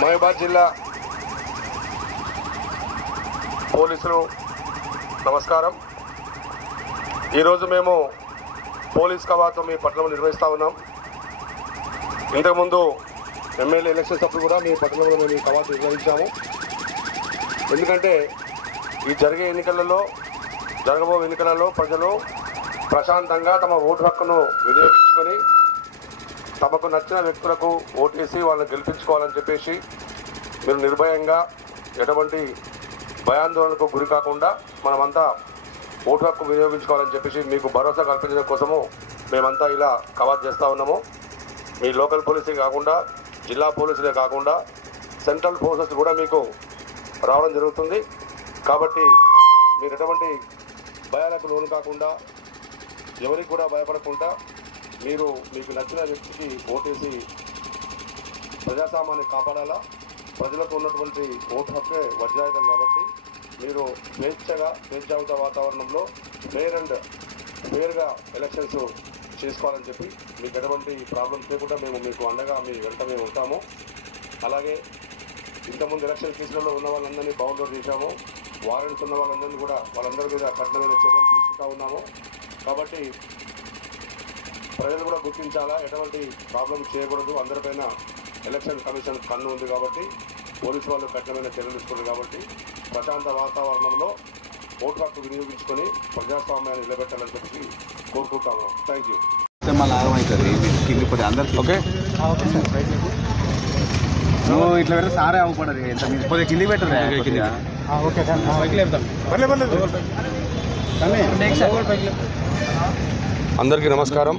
మహబూబాబాద్ జిల్లా పోలీసులు నమస్కారం. ఈరోజు మేము పోలీస్ కవాతు మీ పట్టణంలో నిర్వహిస్తూ ఉన్నాం. ఇంతకుముందు ఎమ్మెల్యే ఎలక్షన్స్ అప్పుడు కూడా మీ పట్టణంలో మేము ఈ కవాతు నిర్వహించాము. ఎందుకంటే ఈ జరగబో ఎన్నికలలో ప్రజలు ప్రశాంతంగా తమ ఓటు హక్కును వినియోగించుకొని తమకు నచ్చిన వ్యక్తులకు ఓటేసి వాళ్ళని గెలిపించుకోవాలని చెప్పేసి మీరు నిర్భయంగా ఎటువంటి భయాందోళనకు గురి కాకుండా మనమంతా ఓటు హక్కు వినియోగించుకోవాలని చెప్పేసి మీకు భరోసా కల్పించడం కోసము మేమంతా ఇలా కవాతు చేస్తూ ఉన్నాము. మీ లోకల్ పోలీసే కాకుండా జిల్లా పోలీసులే కాకుండా సెంట్రల్ ఫోర్సెస్ కూడా మీకు రావడం జరుగుతుంది. కాబట్టి మీరు ఎటువంటి భయాలకు లోను కాకుండా ఎవరికి కూడా భయపడకుండా మీరు మీకు నచ్చిన వ్యక్తికి ఓటేసి ప్రజాస్వామ్యాన్ని కాపాడాలా. ప్రజలకు ఉన్నటువంటి ఓటు హక్కే వజ్రాయుధం. కాబట్టి మీరు స్వేచ్ఛాయుత వాతావరణంలో ఫేర్గా ఎలక్షన్స్ చేసుకోవాలని చెప్పి మీకు ఎటువంటి ప్రాబ్లమ్స్ లేకుండా మేము మీకు అండగా మీ వెంట మేము ఉంటాము. అలాగే ఇంతకుముందు ఎలక్షన్ కేసులలో ఉన్న వాళ్ళందరినీ బౌండర్ చేశాము. వారెంట్స్ ఉన్న వాళ్ళందరినీ కూడా వాళ్ళందరి మీద కఠినమైన చర్యలు తీసుకుంటూ ఉన్నాము. కాబట్టి ప్రజలు కూడా గుర్తించాలా, ఎటువంటి ప్రాబ్లం చేయకూడదు. అందరిపైన ఎలక్షన్ కమిషన్ కన్ను ఉంది కాబట్టి పోలీసు వాళ్ళు కఠినమైన చర్యలు తీసుకున్నారు. కాబట్టి ప్రశాంత వాతావరణంలో ఓటు హక్కు వినియోగించుకొని ప్రజాస్వామ్యాన్ని నిలబెట్టాలని చెప్పి కోరుకుంటాము. Thank you. ఓకే నువ్వు ఇట్లా పెడితే సారే అవ్వకూడదు. ఎంత కొద్దిగా కిందికి పెట్టరు. అందరికీ నమస్కారం.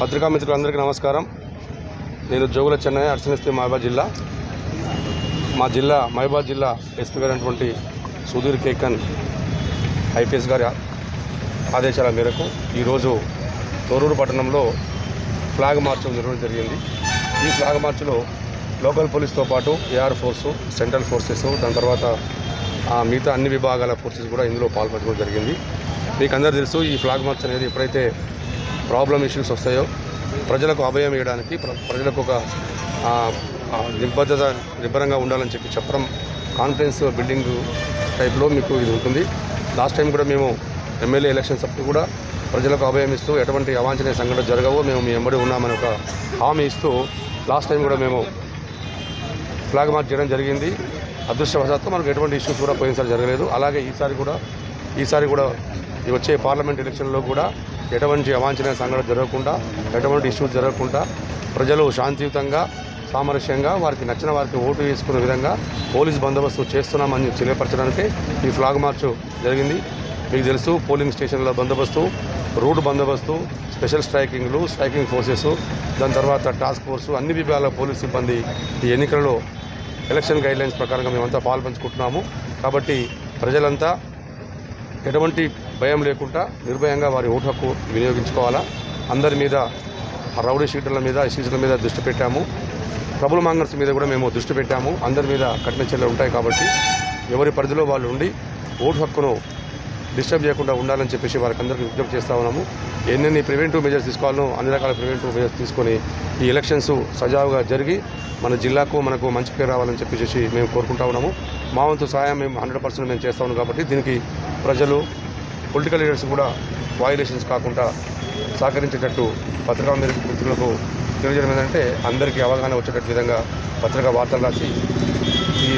పత్రికా మిత్రులందరికీ నమస్కారం. నేను జోగుల చెన్నయ్య, అర్చన ఎస్పీ మహబూబాబాద్ జిల్లా. మహబూబాబాద్ జిల్లా ఎస్పీ గారైనటువంటి సుధీర్ కేకన్ ఐపీఎస్ గారి ఆదేశాల మేరకు ఈరోజు తొర్రూరు పట్టణంలో ఫ్లాగ్ మార్చ్ నిర్వహించడం జరిగింది. ఈ ఫ్లాగ్ మార్చ్లో లోకల్ పోలీస్తో పాటు ఏఆర్ ఫోర్సు, సెంట్రల్ ఫోర్సెస్, దాని తర్వాత మిగతా అన్ని విభాగాల ఫోర్సెస్ కూడా ఇందులో పాల్పంచడం జరిగింది. మీకు అందరూ తెలుసు, ఈ ఫ్లాగ్ మార్చ్ అనేది ఎప్పుడైతే ప్రాబ్లం ఇష్యూస్ వస్తాయో ప్రజలకు అభయం ఇవ్వడానికి, ప్రజలకు ఒక నిబ్బరంగా ఉండాలని చెప్పడం కాన్ఫిడెన్స్ బిల్డింగ్ టైప్లో మీకు ఇది ఉంటుంది. లాస్ట్ టైం కూడా మేము ఎమ్మెల్యే ఎలక్షన్స్ అప్పుడు కూడా ప్రజలకు అభయం ఇస్తూ ఎటువంటి అవాంఛనీయ సంఘటన జరగవో మేము మీ వెంబడి ఉన్నామని ఒక హామీ ఇస్తూ లాస్ట్ టైం కూడా మేము ఫ్లాగ్ మార్చ్ చేయడం జరిగింది. అదృష్టవశాత్తు మనకు ఎటువంటి ఇష్యూస్ కూడా పోయినసారి జరగలేదు. అలాగే ఈసారి కూడా వచ్చే పార్లమెంట్ ఎలక్షన్లో కూడా ఎటువంటి అవాంఛనీయ సంఘటన జరగకుండా, ఎటువంటి ఇష్యూస్ జరగకుండా ప్రజలు శాంతియుతంగా, సామరస్యంగా వారికి నచ్చిన వారికి ఓటు వేసుకునే విధంగా పోలీస్ బందోబస్తు చేస్తున్నామని తెలియపరచడానికి ఈ ఫ్లాగ్ మార్చ్ జరిగింది. మీకు తెలుసు, పోలింగ్ స్టేషన్ల బందోబస్తు, రూట్ బందోబస్తు, స్పెషల్ స్ట్రైకింగ్ ఫోర్సెస్, దాని తర్వాత టాస్క్ ఫోర్సు, అన్ని విభాగాల పోలీస్ సిబ్బంది ఈ ఎన్నికలలో ఎలక్షన్ గైడ్లైన్స్ ప్రకారంగా మేమంతా పాల్పంచుకుంటున్నాము. కాబట్టి ప్రజలంతా ఎటువంటి భయం లేకుండా నిర్భయంగా వారి ఓటు హక్కు వినియోగించుకోవాలా. అందరి మీద రౌడీ షీటర్ల మీద, ఇష్యూస్ల మీద దృష్టి పెట్టాము. ట్రబుల్ మాంగర్స్ మీద కూడా మేము దృష్టి పెట్టాము. అందరి మీద కఠిన చర్యలు ఉంటాయి. కాబట్టి ఎవరి పరిధిలో వాళ్ళు ఉండి ఓటు హక్కును డిస్టర్బ్ చేయకుండా ఉండాలని చెప్పేసి వారికి అందరికీ విజ్ఞప్తి చేస్తూ ఉన్నాము. ఎన్నెన్ని ప్రివెంటివ్ మెజర్స్ తీసుకోవాలనో అన్ని రకాల ప్రివెంటివ్ మెజర్స్ తీసుకొని ఈ ఎలక్షన్స్ సజావుగా జరిగి మన జిల్లాకు మనకు మంచి పేరు రావాలని చెప్పేసి మేము కోరుకుంటా ఉన్నాము. మా వంతు సహాయం మేము 100% మేము చేస్తా ఉన్నాం. కాబట్టి దీనికి ప్రజలు, పొలిటికల్ లీడర్స్ కూడా వయలేషన్స్ కాకుండా సహకరించేటట్టు పత్రికా మిత్రులకు తెలియజేయడం ఏంటంటే అందరికీ అవగాహన వచ్చేటట్టు విధంగా పత్రికా వార్తలు రాసి ఈ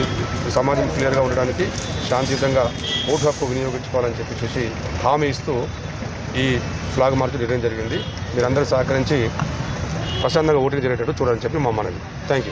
సమాజం క్లియర్గా ఉండడానికి శాంతియుతంగా ఓటు హక్కు వినియోగించుకోవాలని చెప్పేసి హామీ ఇస్తూ ఈ ఫ్లాగ్ మార్చ్ నిర్వహించడం జరిగింది. మీరందరూ సహకరించి ప్రశాంతంగా ఓటింగ్ జరిగేటట్టు చూడాలని చెప్పి మా మనవి. Thank you.